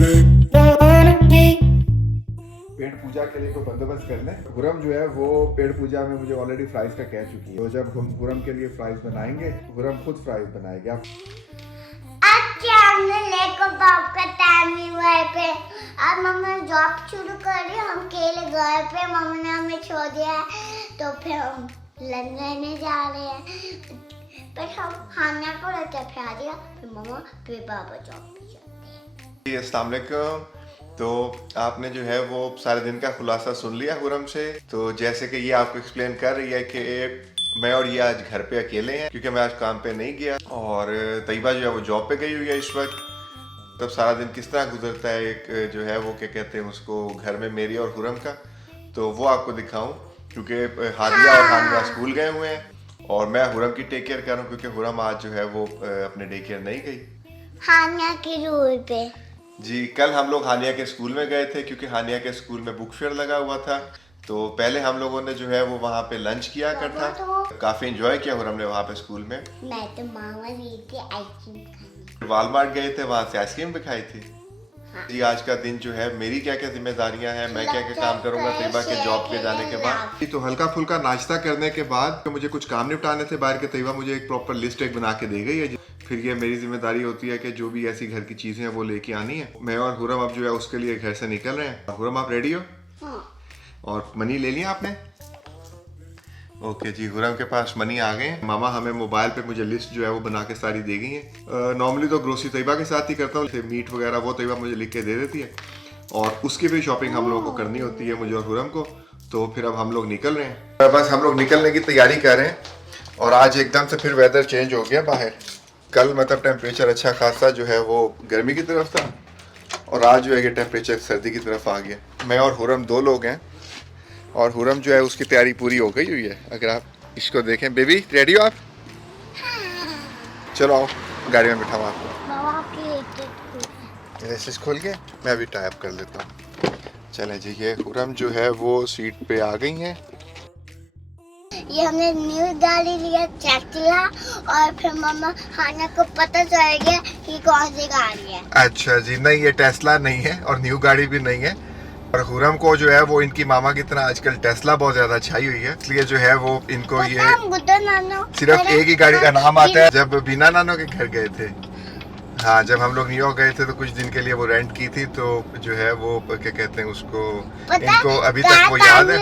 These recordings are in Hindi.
पेड़ पूजा के लिए तो बंदोबस्त कर लें। खुरम जो है वो पेड़ पूजा में मुझे ऑलरेडी फ्राइज का कह चुकी है, तो जब हम खुरम के लिए फ्राइज बनाएंगे, खुरम खुद फ्राइज बनाएगी। आप हमने लेकर बाप का टाइम ही हुआ है पे। आज मम्मी ने जॉब शुरू करी, हम अकेले घर पे, मम्मी ने हमें छोड़ दिया है, तो फिर हम लंदन जा रहे हैं। फिर हम खाना को लेकर फिर आ दिया, फिर मम्मा फिर पापा जॉब पे जाते हैं। अस्सलाम वालेकुम। तो आपने जो है वो सारे दिन का खुलासा सुन लिया खुरम से। तो जैसे कि ये आपको एक्सप्लेन कर रही है कि मैं और ये आज घर पे अकेले हैं क्योंकि मैं आज काम पे नहीं गया, और तैयबा जो है वो जॉब पे गई हुई है इस वक्त। तब सारा दिन किस तरह गुजरता है एक जो है वो क्या कहते हैं उसको घर में मेरी और खुरम का, तो वो आपको दिखाऊं क्योंकि हादिया और हानिया स्कूल गए हुए हैं और मैं खुरम की टेक केयर कर रहा हूँ क्योंकि खुरम आज जो है वो अपने डे केयर नहीं गई। हानिया के रूल पे जी, कल हम लोग हानिया के स्कूल में गए थे क्योंकि हानिया के स्कूल में बुक फेयर लगा हुआ था। तो पहले हम लोगों ने जो है वो वहाँ पे लंच किया इकट्ठा, काफी एंजॉय किया और हमने वहाँ पे स्कूल में। मैं तो मामा गई थी आइसक्रीम खाने। वालमार्ट गए थे, वहाँ से आइसक्रीम भी खाई थी। हाँ। जी, आज का दिन जो है मेरी क्या क्या जिम्मेदारियां हैं, मैं क्या क्या काम करूंगा तैयबा के जॉब पे जाने के बाद। तो हल्का फुल्का नाश्ता करने के बाद तो मुझे कुछ काम निपटाने थे बाहर के, तैयबा मुझे एक प्रॉपर लिस्ट एक बना के दे गई है। फिर ये मेरी जिम्मेदारी होती है कि जो भी ऐसी घर की चीजें हैं वो लेके आनी है। मैं और खुरम अब जो है उसके लिए घर से निकल रहे हैं। खुरम आप रेडी हो? हाँ। और मनी ले लिया आपने? ओके जी, खुरम के पास मनी आ गए। मामा हमें मोबाइल पे मुझे लिस्ट जो है वो बना के सारी दे गई है। नॉर्मली तो ग्रोसरी तैयबा के साथ ही करता हूँ, मीट वगैरह वो तैयबा मुझे लिख के दे देती है और उसकी भी शॉपिंग हम लोगों को करनी होती है, मुझे और खुरम को। तो फिर अब हम लोग निकल रहे हैं, बस हम लोग निकलने की तैयारी कर रहे हैं। और आज एकदम से फिर वेदर चेंज हो गया बाहर। कल मतलब टेम्परेचर अच्छा खासा जो है वो गर्मी की तरफ था और आज जो है ये टेम्परेचर सर्दी की तरफ आ गया। मैं और खुरम दो लोग हैं और खुरम जो है उसकी तैयारी पूरी हो गई हुई है। अगर आप इसको देखें, बेबी रेडी हो आप? चलो आओ, गाड़ी में बिठाऊँ आपको। रेसिस खोल के मैं अभी टाइप कर लेता हूँ। चलें जी, ये खुरम जो है वो सीट पे आ गई हैं। ये हमने न्यू गाड़ी लिया चैक्टिला, और फिर मम्मा हानिया को पता चल गया कि कौन सी गाड़ी है। अच्छा जी, नहीं ये टेस्ला नहीं है और न्यू गाड़ी भी नहीं है। और खुरम को जो है वो इनकी मामा की तरह आजकल टेस्ला बहुत ज्यादा छाई हुई है, इसलिए जो है वो इनको ये सिर्फ एक ही गाड़ी का नाम आता है। जब बीना नानो के घर गए थे, हाँ जब हम लोग न्यूयॉर्क गए थे तो कुछ दिन के लिए वो रेंट की थी, तो जो है वो क्या कहते हैं उसको, इनको अभी तक वो याद है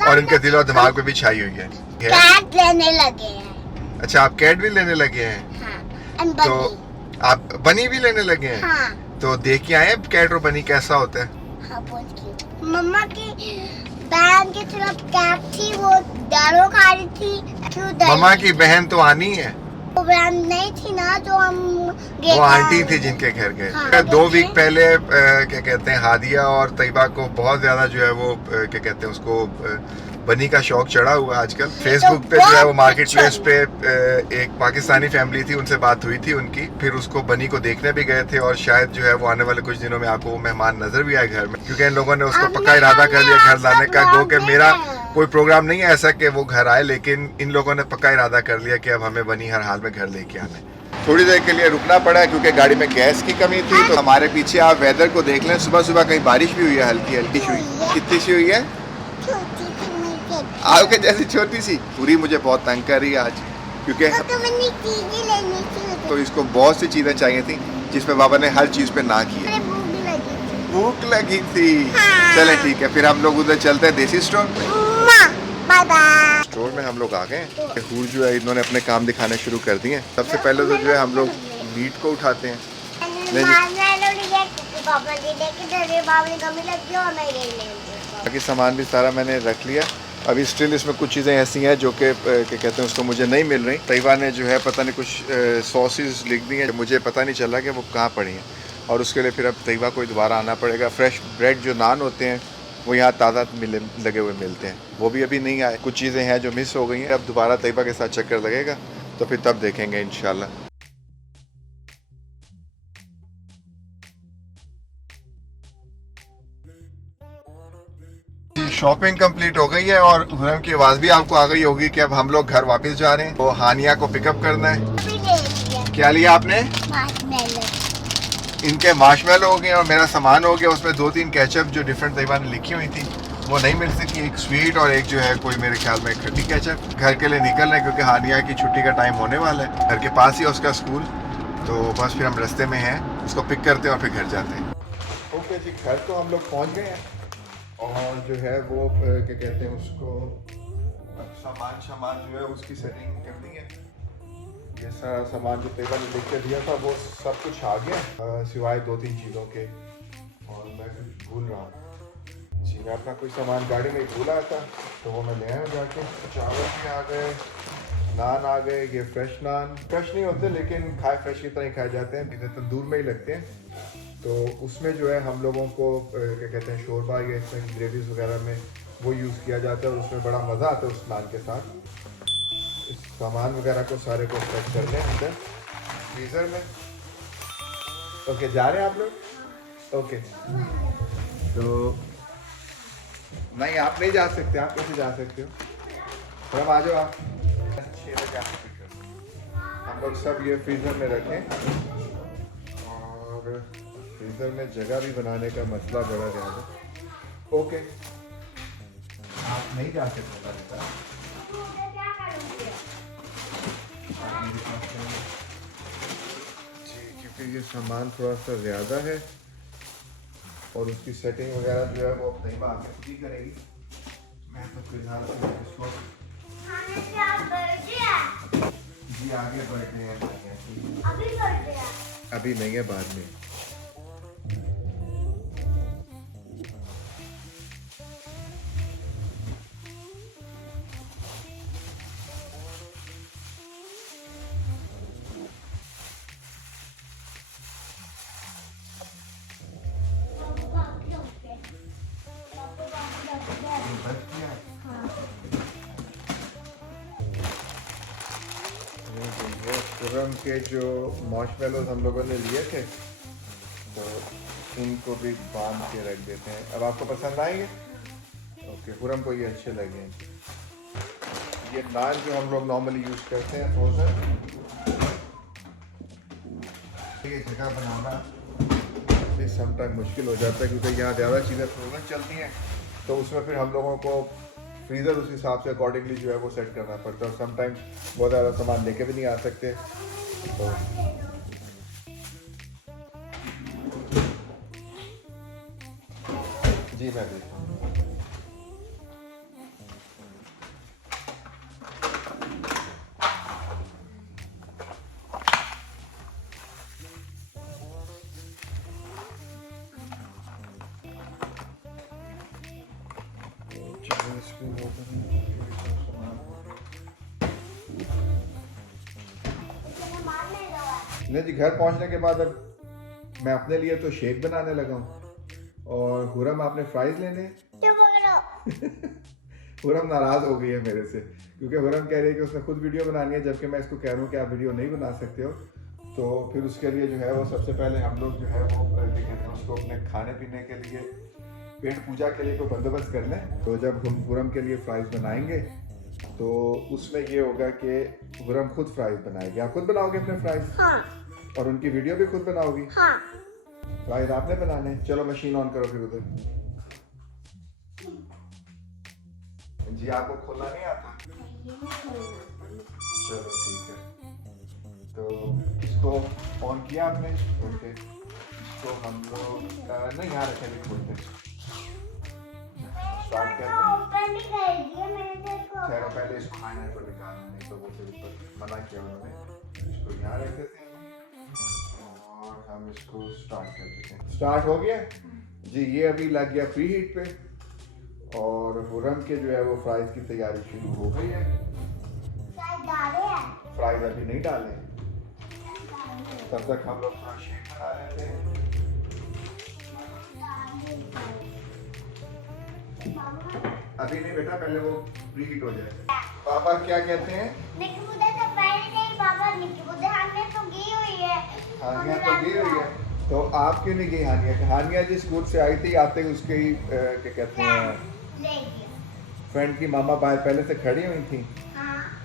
और इनके दिल और दिमाग पे भी छाई हुई है। कैट लेने लगे हैं। अच्छा, आप कैट भी लेने लगे हैं? हाँ, तो आप बनी भी लेने लगे हैं? हाँ। तो देख के आए कैट और बनी कैसा होता है? हाँ, बहुत क्यूट। मम्मा की बहन की तरफ कैट थी, वो दारू खा रही थी। मम्मा की बहन तो आनी है, वो बहन नहीं थी ना, जो हम वो आंटी थी जिनके घर गए। हाँ, 2 वीक पहले क्या कहते हैं हादिया और तैयबा को बहुत ज्यादा जो है वो क्या कहते हैं उसको बनी का शौक चढ़ा हुआ आजकल। फेसबुक पे जो है वो मार्केट प्लेस पे एक पाकिस्तानी फैमिली थी, उनसे बात हुई थी उनकी, फिर उसको बनी को देखने भी गए थे और शायद जो है वो आने वाले कुछ दिनों में आपको वो मेहमान नजर भी आए घर में, क्योंकि इन लोगों ने उसको पक्का इरादा कर लिया घर लाने का। गो के मेरा कोई प्रोग्राम नहीं है ऐसा कि वो घर आए, लेकिन इन लोगों ने पक्का इरादा कर लिया कि अब हमें बनी हर हाल में घर लेके आना है। थोड़ी देर के लिए रुकना पड़ा क्योंकि गाड़ी में गैस की कमी थी। तो हमारे पीछे आप वेदर को देख लें, सुबह सुबह कहीं बारिश भी हुई है, हल्की हल्की सी हुई। कितनी सी हुई है? आपके जैसी छोटी सी। पूरी मुझे बहुत तंग कर रही है आज क्योंकि तो इसको बहुत सी चीजें चाहिए थी जिसपे बाबा ने हर चीज पे ना किया। भूख लगी थी। हाँ। चले ठीक है, फिर हम लोग उधर चलते हैं देसी स्टोर में। Bye bye. स्टोर में हम लोग आ गए। हूर जो है इन्होंने अपने काम दिखाने शुरू कर दिए। सबसे पहले तो जो है हम लोग मीट को उठाते हैं। बाकी सामान भी सारा मैंने रख लिया। अभी स्टिल इसमें कुछ चीज़ें ऐसी हैं जो कि क्या कहते हैं उसको मुझे नहीं मिल रही। तैयबा ने जो है पता नहीं कुछ सॉसेस लिख दी हैं, मुझे पता नहीं चला कि वो कहाँ पड़ी हैं, और उसके लिए फिर अब तैयबा को दोबारा आना पड़ेगा। फ्रेश ब्रेड जो नान होते हैं वो यहाँ ताज़ा लगे हुए मिलते हैं, वो भी अभी नहीं आए। कुछ चीज़ें हैं जो मिस हो गई हैं, अब दोबारा तैयबा के साथ चक्कर लगेगा तो फिर तब देखेंगे इंशाल्लाह। शॉपिंग कंप्लीट हो गई है और हुरम की आवाज़ भी आपको आ गई होगी कि अब हम लोग घर वापस जा रहे हैं। तो हानिया को पिकअप करना है। क्या लिया आपने? इनके मार्शमेलो हो गए और मेरा सामान हो गया। उसमें 2-3 केचप जो डिफरेंट तैयबा ने लिखी हुई थी वो नहीं मिल सकी, एक स्वीट और एक जो है कोई मेरे ख्याल में खट्टी केचप। घर के लिए निकल रहे हैं क्योंकि हानिया की छुट्टी का टाइम होने वाला है, घर के पास ही है उसका स्कूल, तो बस फिर हम रास्ते में हैं, उसको पिक करते हैं और फिर घर जाते हैं। ओके जी, घर तो हम लोग पहुंच गए हैं और जो है वो क्या कहते हैं उसको सामान जो है उसकी सेटिंग करनी है। ये सारा सामान जो तैयबा ने लिख के दिया था वो सब कुछ आ गया, सिवाय 2-3 चीज़ों के, और मैं कुछ भूल रहा हूँ जी। मैं अपना कुछ सामान गाड़ी में भूल आया था तो वो मैं ले आया जाके। चावल भी आ गए, नान आ गए, ये फ्रेश नान, फ्रेश नहीं होते लेकिन खाए फ्रेश की तरह ही खाए जाते हैं, इधर तंदूर में ही लगते हैं। तो उसमें जो है हम लोगों को क्या कहते हैं शोरबा या इसमें ग्रेवीज वगैरह में वो यूज़ किया जाता है और उसमें बड़ा मज़ा आता है उस नान के साथ। इस सामान वगैरह को सारे को सेट कर लें अंदर फ्रीज़र में। ओके, जा रहे हैं आप लोग? ओके, तो नहीं आप नहीं जा सकते, आप कैसे जा सकते हो? तो हम आ जाओ आप 6 बजे आप पिक करो। हम लोग सब ये फ्रीज़र में रखें और फ्रीज़र में जगह भी बनाने का मसला बड़ा ज़्यादा। ओके, आप नहीं जा सकते जी, क्योंकि ये सामान थोड़ा सा ज़्यादा है और उसकी सेटिंग वगैरह जो है वो अपनी बात ही करेगी। मैं तो फिलहाल इसको जी आगे बढ़ते हैं। अभी नहीं है, बाद में। खुर्रम के जो मार्शमेलोज हम लोगों ने लिए थे तो इनको भी बांध के रख देते हैं। अब आपको पसंद आएंगे? ओके, खुर्रम को ये अच्छे लगे। ये नान जो हम लोग नॉर्मली यूज़ करते हैं फ्रोजन, ये जगह बनाना भी समटाइम मुश्किल हो जाता है क्योंकि यहाँ ज़्यादा चीज़ें फ्रोजन चलती हैं, तो उसमें फिर हम लोगों को फ्रीज़र उस हिसाब से अकॉर्डिंगली जो है वो सेट करना पड़ता है और समटाइम्स बहुत ज़्यादा सामान लेके भी नहीं आ सकते। तो जी मैं भी नहीं जी, घर पहुंचने के बाद अब मैं अपने लिए तो शेक बनाने लगा हूँ और खुर्रम आपने फ्राइज लेने। खुर्रम नाराज़ हो गई है मेरे से क्योंकि खुर्रम कह रही है कि उसने खुद वीडियो बनानी है, जबकि मैं इसको कह रहा हूँ कि आप वीडियो नहीं बना सकते हो। तो फिर उसके लिए जो है वो सबसे पहले हम लोग जो है वो कहते हैं उसको अपने खाने पीने के लिए पेट पूजा के लिए कोई बंदोबस्त कर लें। तो जब हम खुर्रम के लिए फ्राइज बनाएंगे तो उसमें ये होगा कि खुर्रम खुद फ्राइज बनाएगी। आप खुद बनाओगे अपने फ्राइज? हाँ। और उनकी वीडियो भी खुद बनाओगी? हाँ। फ्राइज आपने बनाने। चलो मशीन ऑन करो फिर उधर। जी आपको खोलना नहीं आता? चलो ठीक है, तो इसको ऑन किया आपने? ओके, इसको हम लोग नहीं यहाँ रखेंगे, खोलते स्टार्ट कर दें। चलो पहले इसको माइनर को निकालना, नहीं तो वो फिर ऊपर मना किया उन्होंने। इसको यहाँ रख देते हैं और हम इसको स्टार्ट कर देते हैं। स्टार्ट हो गया जी, ये अभी लग गया प्री हीट पे और खुर्रम के जो है वो फ्राइज की तैयारी शुरू हो गई है। फ्राइज अभी नहीं डाले, तब तक हम लोग थोड़ा शेक बना लेते हैं। अभी नहीं बेटा, पहले वो प्री हीट हो जाए। पापा क्या कहते हैं? हानिया तो गई हुई है, तो आप क्यों नहीं गई हानिया? हानिया जी स्कूल से आई थी, आते ही उसके ही क्या कहते हैं फ्रेंड की मामा बाहर पहले से खड़ी हुई थी।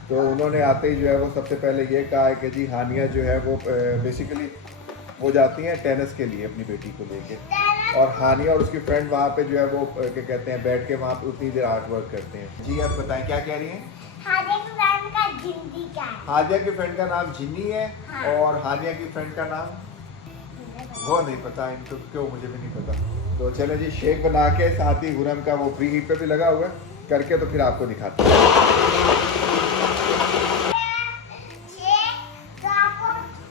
तो उन्होंने आते ही जो है वो सबसे पहले ये कहा है कि जी हानिया जो है वो बेसिकली वो जाती हैं टेनिस के लिए अपनी बेटी को लेके, और हानिया और उसकी फ्रेंड वहाँ पे जो है वो क्या कहते हैं बैठ के वहाँ पे उतनी देर आर्ट वर्क करते हैं। जी आप बताएं क्या कह रही हैं? हादिया की फ्रेंड का जिंदी क्या है? हादिया की फ्रेंड का नाम जिन्नी है। हाँ। और हानिया की फ्रेंड का नाम वो नहीं पता इनको, क्यों मुझे भी नहीं पता। तो चलो जी शेक बना के साथ ही हुरम का वो प्री हीट पे भी लगा हुआ है करके तो फिर आपको दिखाते हैं। शेक तो आपको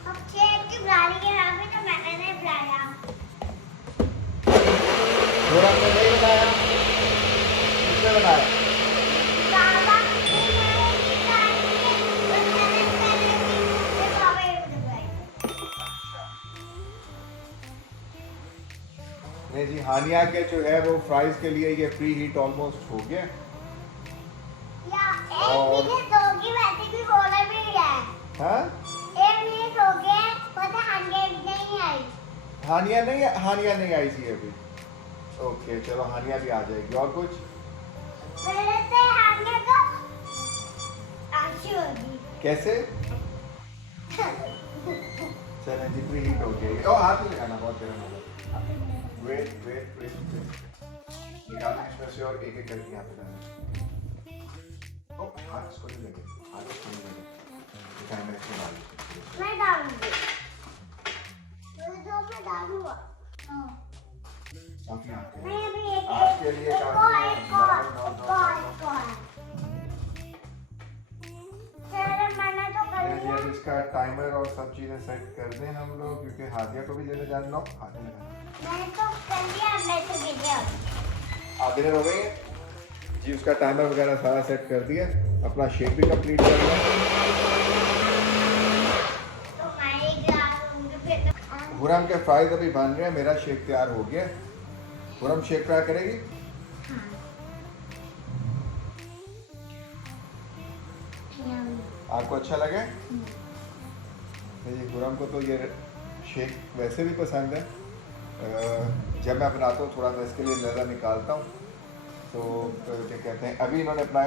अब शेक की बुलानी है यहाँ पे, तो मैंने नहीं बुलाया। हुरम ने नहीं बनाया, किसने बनाया? बाबा ने नहीं बुलाई है, और मैंने बाबा ने बुलाई। नहीं जी हानिया के जो है वो फ्राइज के लिए ये प्री हीट ऑलमोस्ट हो गया। या और- 1 मिनट होगी, वैसे भी बोला भी है। हाँ 1 मिनट हो गया, पता हानिया नहीं आई। हानिया नहीं आई थी अभी। ओके चलो हानिया भी आ जाएगी। और कुछ? पहले से हानिया को आंसू होगी। कैसे? चलें जी प्री हीट हो गई। ओ हाथ नहीं लगाना, बहुत गर्म होगा। वेट निकालना इसमें से और एक एक करके यहाँ पे डालना। ओ हाथ इसको नहीं लगे, हाथ इसको नहीं लगे। दिखाएं मैं इसमें डाल दूँ। मैं डालूंगी। मैं डालूंगा। हाँ। काफी आपके मैं अभी आपके लिए एक काफी है। एक और। चलो मैंने तो कर ये लिया। अब इसका टाइमर और सब चीजें सेट कर दें हम लोग, क्योंकि हादिया को भी लेने जाना। लो हाथ में लगा। मैंने तो कर लिया, मैं तो दे दिया। आधे दिन हो गई है जी, उसका टाइमर वगैरह सारा सेट कर दिया। अपना शेक भी कंप्लीट कर लिया। तो मैं एक गिलास लूंगी फिर तो। हुरम के फ्राइज अभी बन रहे हैं, मेरा शेक तैयार हो गया। हुरम शेक ट्राई करेगी? आपको अच्छा लगे? जी हुरम को तो ये शेक वैसे भी पसंद है। जब मैं बनाता हूँ थोड़ा सा इसके लिए लहदा निकालता हूँ। तो क्या कहते हैं अभी इन्होंने अपना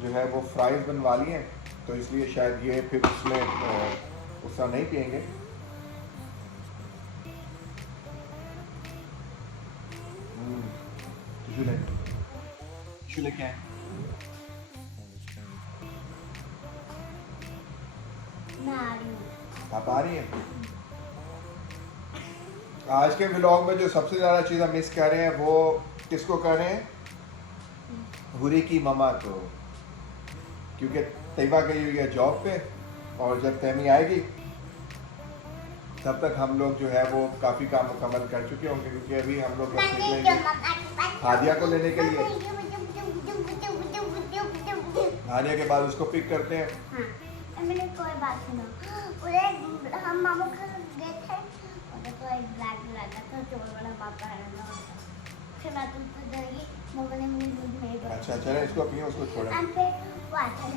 जो है वो फ्राइज बनवा लिए हैं, तो इसलिए शायद ये फिर उसमें उसका नहीं पियेंगे। क्या है? मैं आ रही हूँ। आप आ रही हैं? आज के व्लॉग में जो सबसे ज़्यादा चीज़ हम मिस कर रहे हैं वो किसको कर रहे हैं? हुरी की ममा को, क्योंकि तैयबा गई हुई है जॉब पे, और जब तैमी आएगी तब तक हम लोग जो है वो काफ़ी काम मुकम्मल कर चुके होंगे, क्योंकि अभी हम लोग बस निकलेंगे हादिया को लेने के लिए। हादिया के बाद उसको पिक करते हैं। हाँ, मैंने कोई बात सुना। पूरे हम मामू के घर गए थे, और तो एक ब्लैक लगा था, चोर वाला पापा है ना। फिर मैं तुमको जाएगी, मम्मी ने मुझे दूध नहीं दिया। अच्छा चलें इसको पिए, उसको छोड़ें। और फिर वो आता है।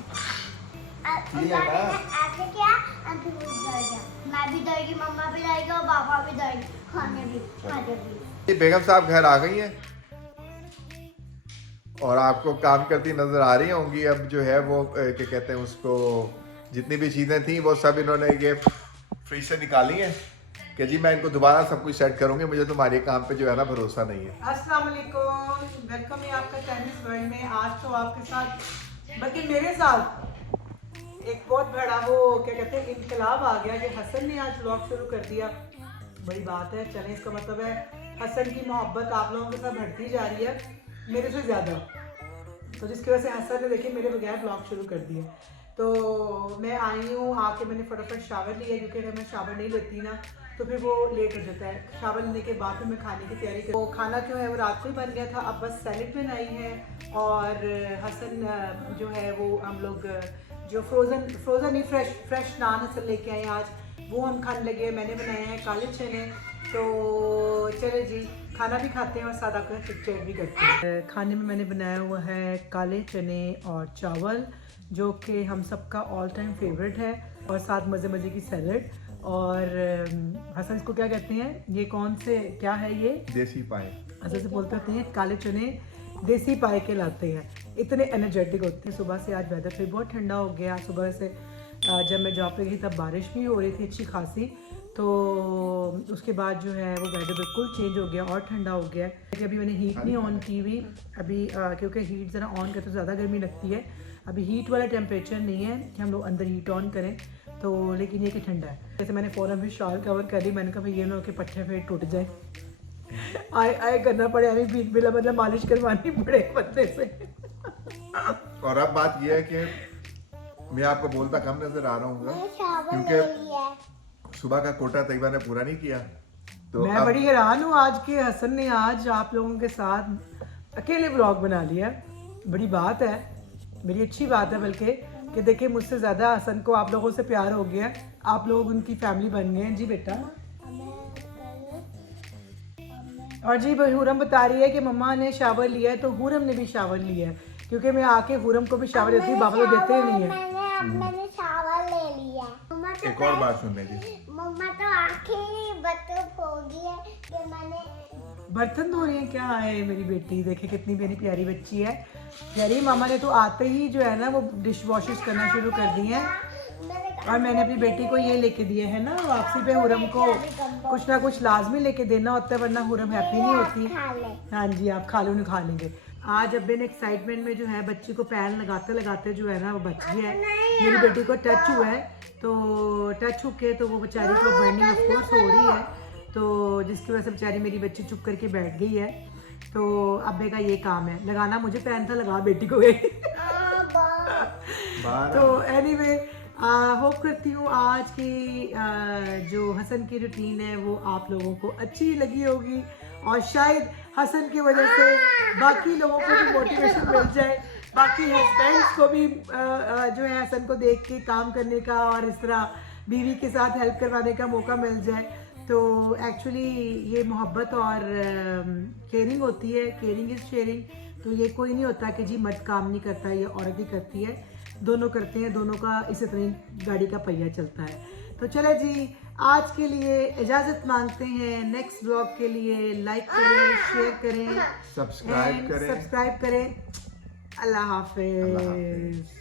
पी लेना। ऐसे क्या? और फिर वो डर गया। मैं भी डर गई, मम्मा भी डर गई और पापा भी डर गए। खाने भी, खाने भी। ये बेगम साहब घर आ गई हैं और आपको काम करती नजर आ रही होंगी। अब जो है वो क्या कहते हैं उसको, जितनी भी चीज़ें थी वो सब इन्होंने ये फ्रिज से निकाली हैं कि जी मैं इनको दोबारा सब कुछ सेट करूँगी, मुझे तुम्हारे काम पे जो है ना भरोसा नहीं है। अस्सलाम वालेकुम, वेलकम है आपका चाइनीज वर्ल्ड में। आज तो आपके साथ, बल्कि मेरे साथ एक बहुत बड़ा वो क्या कहते हैं इनकलाब आ गया कि हसन ने आज व्लॉग शुरू कर दिया। बड़ी बात है, चलें, इसका मतलब है हसन की मोहब्बत आप लोगों के साथ बढ़ती जा रही है मेरे से ज़्यादा, तो जिसकी वजह से हसन ने देखिए मेरे बगैर व्लॉग शुरू कर दिया। तो मैं आई हूँ, आके मैंने फटाफट शावर लिया, क्योंकि अगर मैं शावर नहीं लेती ना तो फिर वो लेट हो जाता है। शावर लेने के बाद फिर मैं खाने की तैयारी कर, तो खाना क्यों है वो रात को ही बन गया था। अब बस सैलेड बनाई है, और हसन जो है वो हम लोग जो फ्रोज़न नहीं फ्रेश नान हसन लेके आए आज, वो हम खाने लगे। मैंने बनाए हैं काले चने। तो चले जी खाना भी खाते हैं और साथ आपका चिट भी करते हैं। खाने में मैंने बनाया हुआ है काले चने और चावल, जो कि हम सबका ऑल टाइम फेवरेट है, और साथ मज़े मज़े की सैलड। और हसन इसको क्या कहते हैं, ये कौन से क्या है ये? देसी पाए। हसन से बोलते होते हैं काले चने देसी पाए के लाते हैं, इतने एनर्जेटिक होते हैं। सुबह से आज वेदर फिर बहुत ठंडा हो गया, सुबह से जब मैं जॉब पे गई तब बारिश भी हो रही थी अच्छी खासी, तो उसके बाद जो है वो वेदर बिल्कुल चेंज हो गया और ठंडा हो गया है। कि अभी मैंने हीट नहीं ऑन की हुई अभी, क्योंकि हीट ज़रा ऑन करते तो ज़्यादा गर्मी लगती है। अभी हीट वाला टेम्परेचर नहीं है कि हम लोग अंदर हीट ऑन करें, तो लेकिन ये कि ठंडा है। जैसे मैंने फ़ौरन भी शॉल कवर कर ली, मैंने कहा भाई ये ना कि पट्टे फिर टूट जाए, आए करना पड़े, अभी बीच बिला मतलब मालिश करवानी पड़े बंदे से। और अब बात यह है कि मैं आपको बोलता कम नजर आ रहा हूँ क्योंकि सुबह का कोटा तैयबा ने पूरा नहीं किया। तो मैं बड़ी हैरान हूँ आज के हसन ने आज आप लोगों के साथ अकेले ब्लॉग बना लिया। बड़ी बात है, बड़ी अच्छी बात है बल्कि कि देखिए मुझसे ज़्यादा हसन को आप लोगों से प्यार हो गया, आप लोग उनकी फैमिली बन गए हैं। जी बेटा। और जी हुरम बता रही है कि मम्मा ने शावर लिया है, तो हुरम ने भी शावर लिया है, क्योंकि मैं आके हुरम को भी शावर देती हूँ, बाबा तो देते ही नहीं है। मैंने शावर ले लिया। मम्मा तो एक और बात सुनने की, मम्मा तो आखिरी बर्तन हो गई है कि मैंने बर्तन धो रही है क्या है मेरी बेटी, देखे कितनी मेरी प्यारी बच्ची है। प्यारी मामा ने तो आते ही जो है ना वो डिश वॉशेस करना शुरू कर दी है। और मैंने अपनी बेटी को ये लेके दिए है ना वापसी पे, हुरम को कुछ ना कुछ लाजमी लेके देना होता है, वरना हुरम हैप्पी नहीं होती। हाँ जी, आप खा लो, नहीं खा लेंगे। आज अब मैंने एक्साइटमेंट में जो है बच्ची को पैर लगाते लगाते जो है ना वो बच गई है, मेरी बेटी को टच हुआ है, तो टच होके तो वो बेचारी को बर्निंग ऑफ कोर्स हो रही है, तो जिसकी वजह से बेचारी मेरी बच्ची चुप करके बैठ गई है। तो अब्बे का ये काम है, लगाना मुझे पैन था, लगा बेटी को गई। तो एनीवे होप करती हूँ आज की जो हसन की रूटीन है वो आप लोगों को अच्छी लगी होगी, और शायद हसन की वजह से बाकी लोगों को भी मोटिवेशन मिल जाए, बाकी हस्बैंड्स को भी जो है हसन को देख के काम करने का और इस तरह बीवी के साथ हेल्प करवाने का मौका मिल जाए। तो एक्चुअली ये मोहब्बत और केयरिंग होती है, केयरिंग इज़ शेयरिंग। तो ये कोई नहीं होता कि जी मर्द काम नहीं करता, ये औरत ही करती है, दोनों करते हैं, दोनों का इसी तरह गाड़ी का पहिया चलता है। तो चले जी, आज के लिए इजाज़त मांगते हैं, नेक्स्ट ब्लॉग के लिए लाइक करें, शेयर करें, सब्सक्राइब करें। अल्लाह हाफिज़।